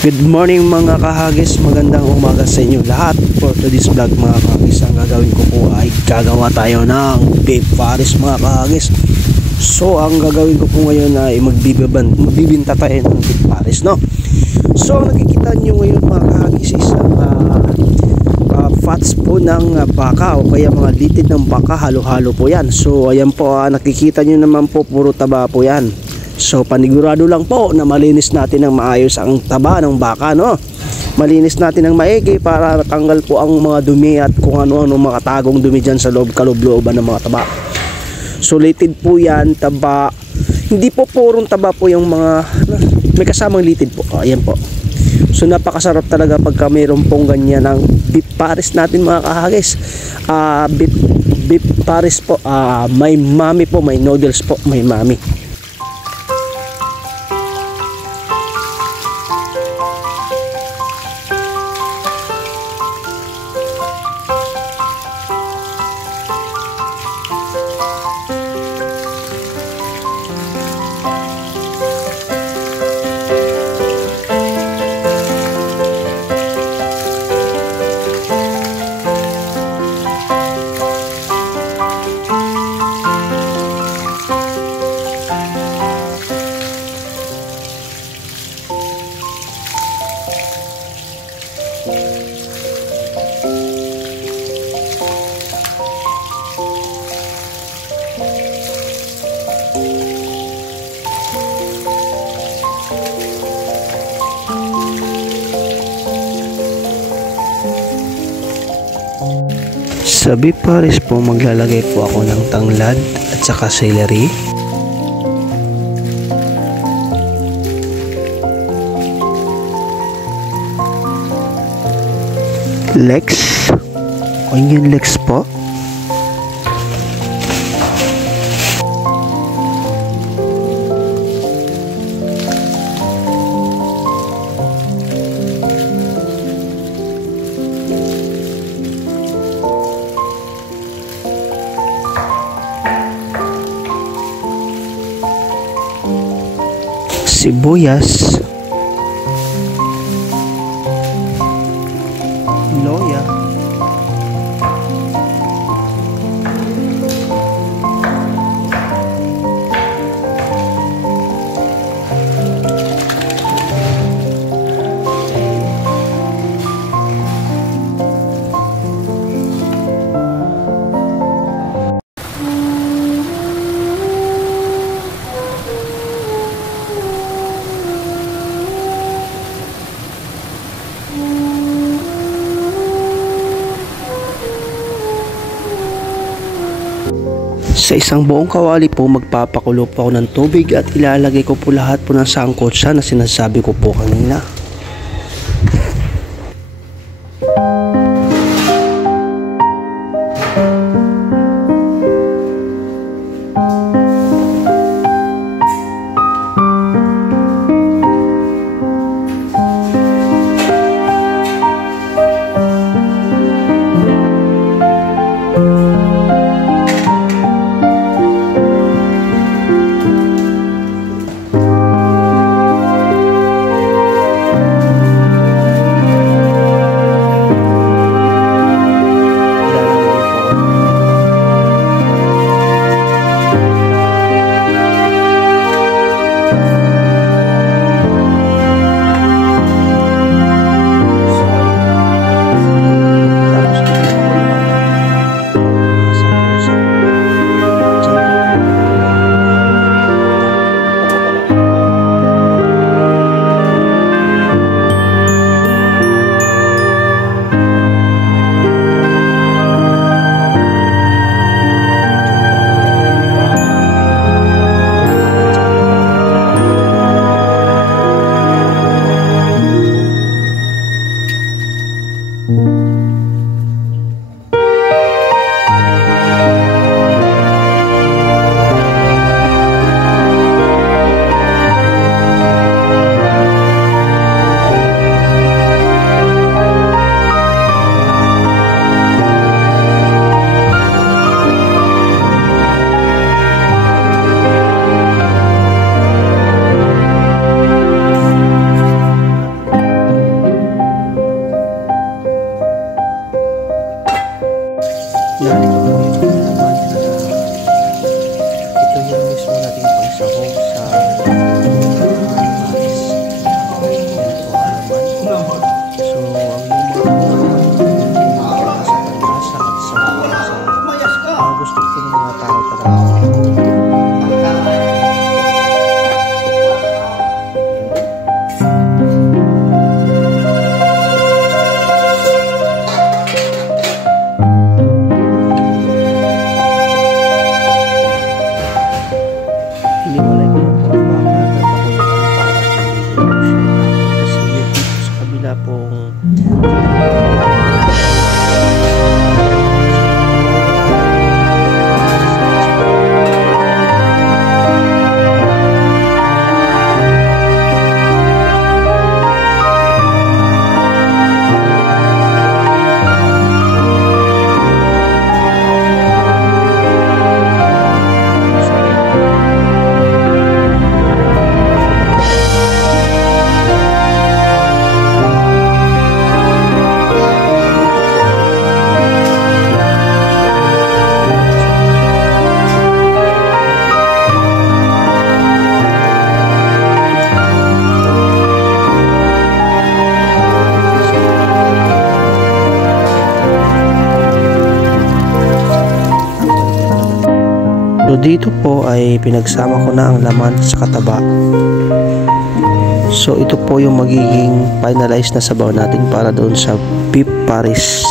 Good morning mga kahagis, magandang umaga sa inyo lahat. For today's vlog mga kahagis, ang gagawin ko po ay gagawa tayo ng beef pares mga kahagis. So ang gagawin ko po ngayon ay magbibinta tayo ng beef pares, no? So ang nakikita nyo ngayon mga kahagis is fats po ng baka o kaya mga litid ng baka, halo-halo po yan. So ayan po, nakikita nyo naman po, puro taba po yan. So panigurado lang po na malinis natin ng maayos ang taba ng baka, no? Malinis natin ng maigi para tanggal po ang mga dumi at kung ano-ano mga tagong dumi dyan sa loob, kaloob-looban ng mga taba. So litid po yan, taba. Hindi po purong taba po yung mga, may kasamang litid po. Ayan po. So napakasarap talaga pagka mayroon pong ganyan ang beef pares natin mga kahagis. Beef pares po, may mami po, may noodles po, may mami. Sa beef pares po, maglalagay po ako ng tanglad at saka celery. Leeks, onion leeks po. Sibuyas, loya, sa isang buong kawali po magpapakulo po ako ng tubig at ilalagay ko po lahat po ng sangkotsa na sinasabi ko po kanina. sila pong So dito po ay pinagsama ko na ang laman sa kataba. So ito po yung magiging finalized na sabaw natin para doon sa beef paris.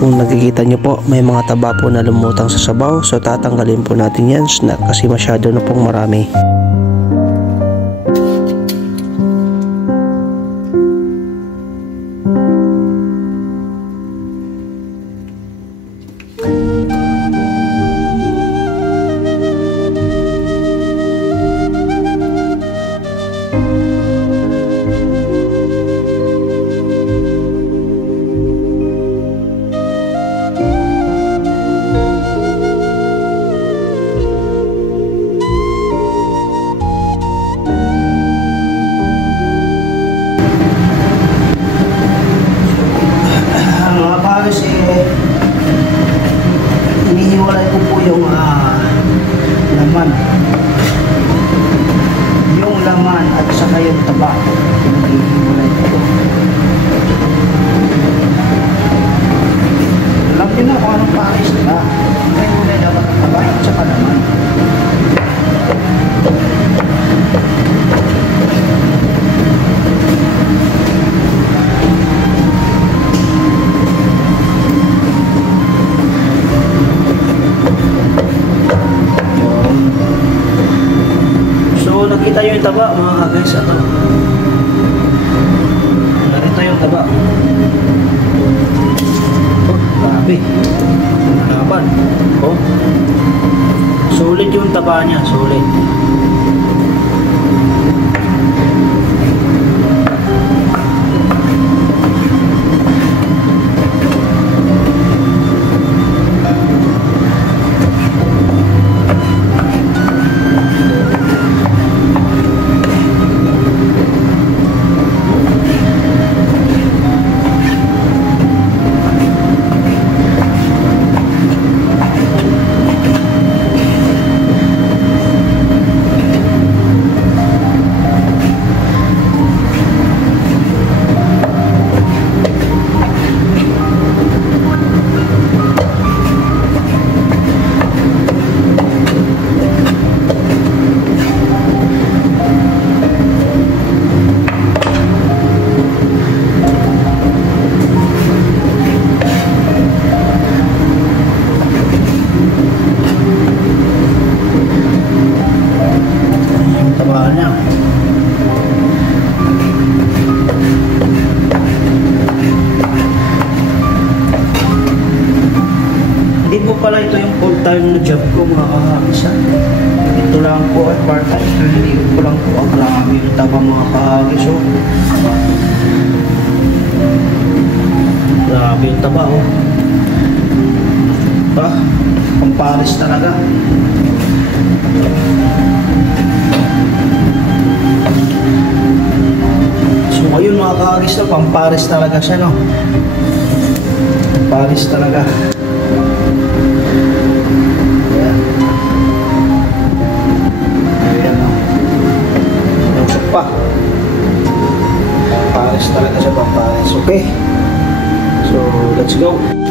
Kung nakikita nyo po, may mga taba po na lumutang sa sabaw. So tatanggalin po natin yan kasi masyado na pong marami. Inihiwalay ko po yung laman. Yung laman at saka yung taba. Inihiwalay ko. Alam nyo na kung anong paris nila. Inihiwalay dapat ang taba at saka laman. Nakita nyo yung taba mga guys, ito. Nakita yung taba. Oh, grabe. Nalaban. Oh. Sulit yung taba niya, sulit. Pala ito yung full-time na job ko mga kahagis. Ito lang po at part-time. Hindi ko lang po ang grabe yung taba mga kahagis. Oh. Grabe yung taba oh. Pamparis talaga. So ayun mga kahagis na pamparis talaga siya no. Pamparis talaga. Pamparis talaga siya, pamparis. Okay, so let's go.